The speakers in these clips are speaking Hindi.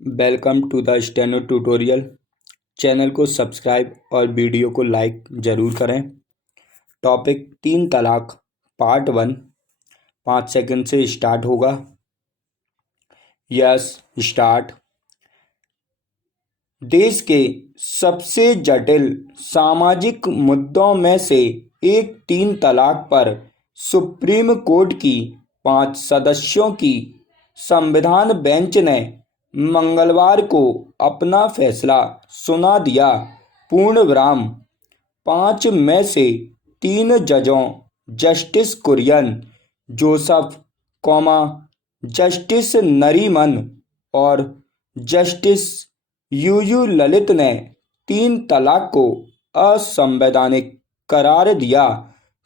Welcome to the steno tutorial. Channel को सब्सक्राइब और वीडियो को लाइक ज़रूर करें। टॉपिक 3 तलाक पार्ट 1 5 सेकंड से स्टार्ट होगा। Yes start. देश के सबसे जटिल सामाजिक मुद्दों में से एक 3 तलाक पर सुप्रीम कोर्ट की 5 सदस्यों की संविधान बेंच ने मंगलवार को अपना फैसला सुना दिया। पूर्णविराम 5 में से 3 जजों जस्टिस कुरियन जोसेफ, जस्टिस नरीमन और जस्टिस यूयू ललित ने 3 तलाक को असंवैधानिक करार दिया।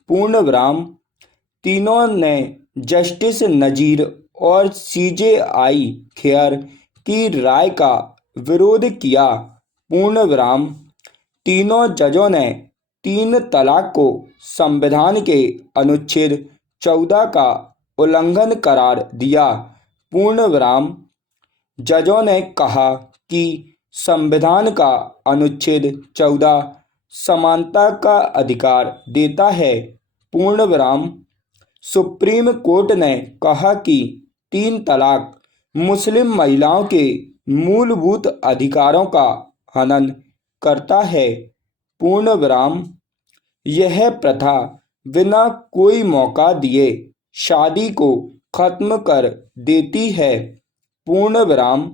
पूर्णविराम तीनों ने जस्टिस नजीर और CJI खेर की राय का विरोध किया। पूर्णविराम तीनों जजों ने 3 तलाक को संविधान के अनुच्छेद 14 का उल्लंघन करार दिया। पूर्णविराम जजों ने कहा कि संविधान का अनुच्छेद 14 समानता का अधिकार देता है। पूर्णविराम सुप्रीम कोर्ट ने कहा कि 3 तलाक मुस्लिम महिलाओं के मूलभूत अधिकारों का हनन करता है। पूर्णविराम यह प्रथा बिना कोई मौका दिए शादी को खत्म कर देती है। पूर्णविराम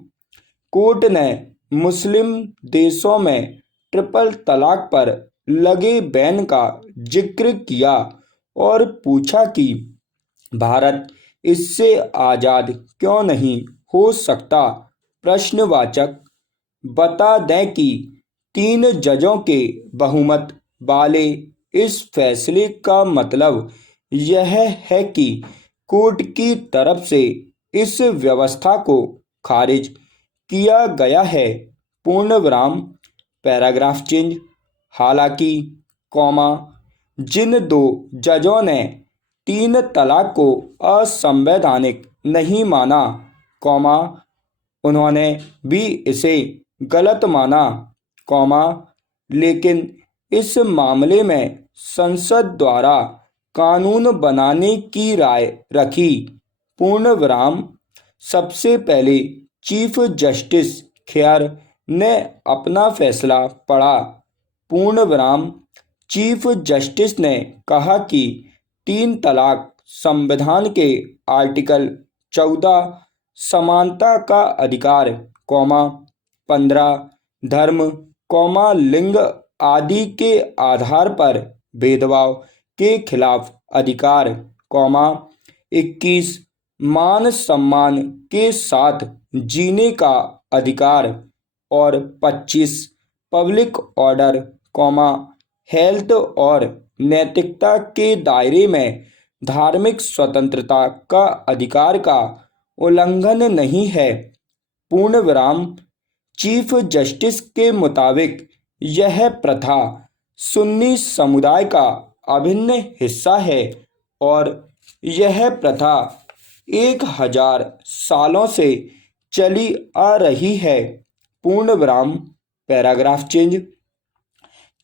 कोर्ट ने मुस्लिम देशों में ट्रिपल तलाक पर लगे बैन का जिक्र किया और पूछा कि भारत इससे आज़ाद क्यों नहीं हो सकता। प्रश्नवाचक बता दें कि 3 जजों के बहुमत वाले इस फैसले का मतलब यह है कि कोर्ट की तरफ से इस व्यवस्था को खारिज किया गया है। पूर्णविराम पैराग्राफ चेंज। हालांकि जिन 2 जजों ने 3 तलाक को असंवैधानिक नहीं माना, उन्होंने भी इसे गलत माना, लेकिन इस मामले में संसद द्वारा कानून बनाने की राय रखी। पूर्णविराम सबसे पहले चीफ जस्टिस खेर ने अपना फैसला पढ़ा। पूर्णविराम चीफ जस्टिस ने कहा कि 3 तलाक संविधान के आर्टिकल 14 समानता का अधिकार, 15 धर्म, लिंग आदि के आधार पर भेदभाव के खिलाफ अधिकार, 21 मान सम्मान के साथ जीने का अधिकार और 25 पब्लिक ऑर्डर, हेल्थ और नैतिकता के दायरे में धार्मिक स्वतंत्रता का अधिकार का उल्लंघन नहीं है। पूर्णविराम चीफ जस्टिस के मुताबिक यह प्रथा सुन्नी समुदाय का अभिन्न हिस्सा है और यह प्रथा 1000 सालों से चली आ रही है। पूर्णविराम paragraph change.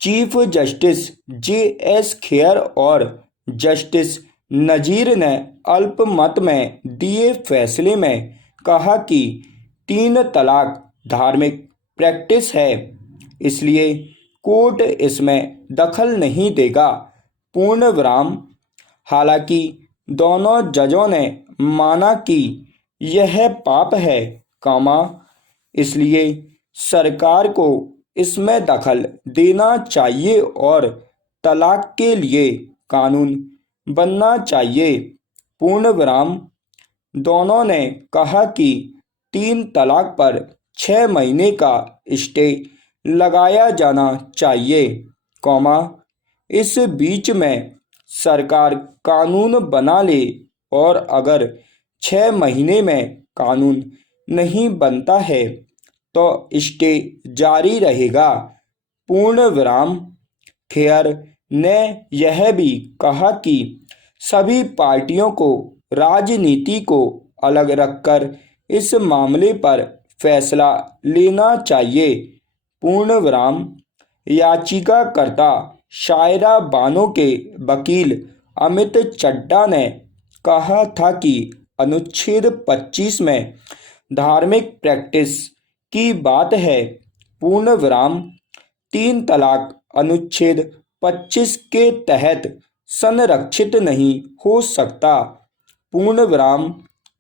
Chief justice JS Kher और जस्टिस नजीर ने अल्पमत में दिए फैसले में कहा कि 3 तलाक धार्मिक प्रैक्टिस है, इसलिए कोर्ट इसमें दखल नहीं देगा। पूर्णविराम हालांकि दोनों जजों ने माना कि यह पाप है, इसलिए सरकार को इसमें दखल देना चाहिए और तलाक के लिए कानून बनना चाहिए। पूर्णविराम दोनों ने कहा कि 3 तलाक पर 6 महीने का स्टे लगाया जाना चाहिए, इस बीच में सरकार कानून बना ले और अगर 6 महीने में कानून नहीं बनता है तो स्टे जारी रहेगा। पूर्णविराम खेर ने यह भी कहा कि सभी पार्टियों को राजनीति को अलग रखकर इस मामले पर फैसला लेना चाहिए। पूर्ण विराम। याचिकाकर्ता शायरा बानो के वकील अमित चड्ढा ने कहा था कि अनुच्छेद 25 में धार्मिक प्रैक्टिस की बात है। पूर्ण विराम। तीन तलाक अनुच्छेद 25 के तहत संरक्षित नहीं हो सकता। पूर्ण विराम।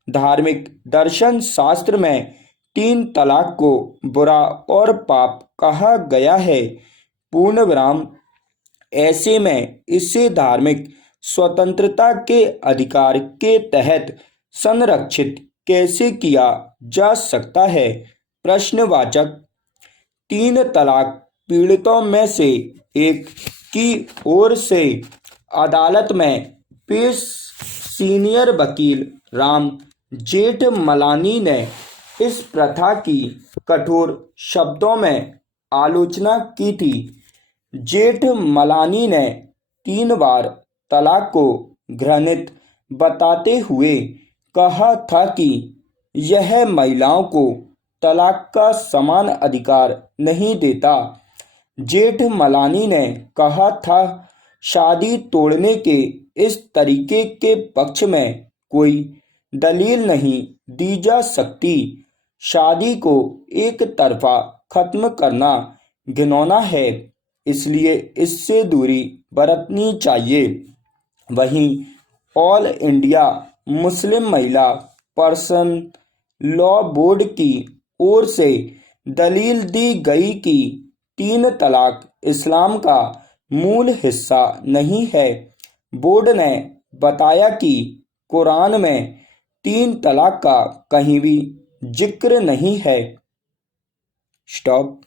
धार्मिक दर्शन शास्त्र में तीन तलाक को बुरा और पाप कहा गया है। पूर्ण विराम। ऐसे में इसे धार्मिक स्वतंत्रता के अधिकार के तहत संरक्षित कैसे किया जा सकता है। प्रश्नवाचक। तीन तलाक पीड़ितों में से एक की ओर से अदालत में पेश सीनियर वकील राम जेठमलानी ने इस प्रथा की कठोर शब्दों में आलोचना की थी। जेठमलानी ने 3 बार तलाक को घृणित बताते हुए कहा था कि यह महिलाओं को तलाक का समान अधिकार नहीं देता। जेठमलानी ने कहा था, शादी तोड़ने के इस तरीके के पक्ष में कोई दलील नहीं दी जा सकती। शादी को एक तरफा खत्म करना घिनौना है, इसलिए इससे दूरी बरतनी चाहिए। वहीं ऑल इंडिया मुस्लिम महिला पर्सन लॉ बोर्ड की ओर से दलील दी गई कि 3 तलाक इस्लाम का मूल हिस्सा नहीं है। बोर्ड ने बताया कि कुरान में 3 तलाक का कहीं भी जिक्र नहीं है। स्टॉप।